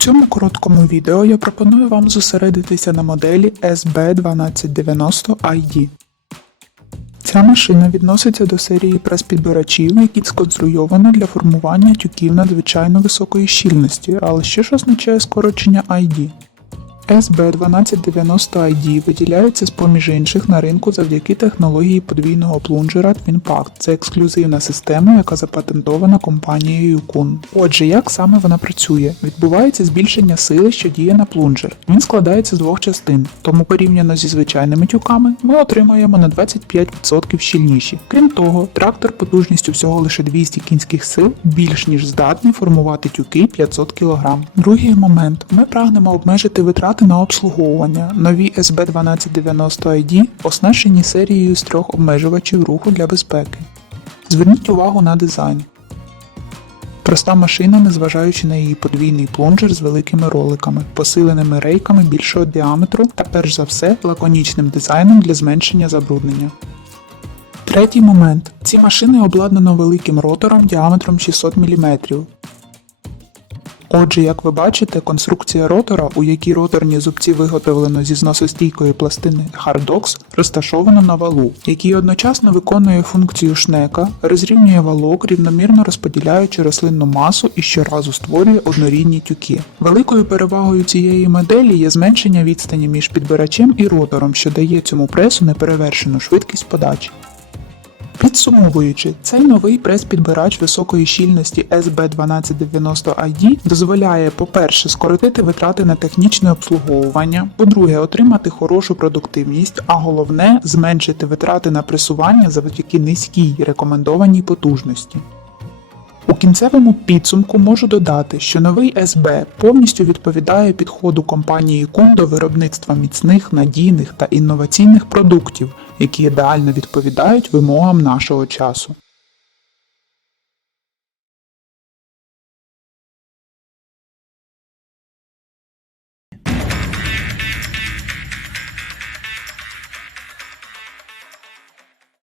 цьому короткому відео я пропоную вам зосередитися на моделі SB1290ID. Ця машина відноситься до серії прес-підбирачів, які сконструйовано для формування тюків надзвичайно високої щільності, але що ж означає скорочення ID? SB1290ID виділяється з поміж інших на ринку завдяки технології подвійного плунжера TwinPact. Це ексклюзивна система, яка запатентована компанією Kun. Отже, як саме вона працює? Відбувається збільшення сили, що діє на плунжер. Він складається з двох частин, тому порівняно зі звичайними тюками ми отримаємо на 25% щільніші. Крім того, трактор потужністю всього лише 200 кінських сил більш ніж здатний формувати тюки 500 кг. Другий момент. Ми прагнемо обмежити витрати на обслуговування. Нові SB1290ID оснащені серією з трьох обмежувачів руху для безпеки. Зверніть увагу на дизайн. Проста машина, незважаючи на її подвійний плунжер з великими роликами, посиленими рейками більшого діаметру та перш за все лаконічним дизайном для зменшення забруднення. Третій момент. Ці машини обладнано великим ротором діаметром 600 мм. Отже, як ви бачите, конструкція ротора, у якій роторні зубці виготовлено зі зносостійкої пластини Hardox, розташована на валу, який одночасно виконує функцію шнека, розрівнює валок, рівномірно розподіляючи рослинну масу і щоразу створює однорідні тюки. Великою перевагою цієї моделі є зменшення відстані між підбирачем і ротором, що дає цьому пресу неперевершену швидкість подачі. Підсумовуючи, цей новий прес-підбирач високої щільності SB1290ID дозволяє, по-перше, скоротити витрати на технічне обслуговування, по-друге, отримати хорошу продуктивність, а головне зменшити витрати на пресування завдяки низькій рекомендованій потужності. У кінцевому підсумку можу додати, що новий СБ повністю відповідає підходу компанії Kun до виробництва міцних, надійних та інноваційних продуктів, які ідеально відповідають вимогам нашого часу.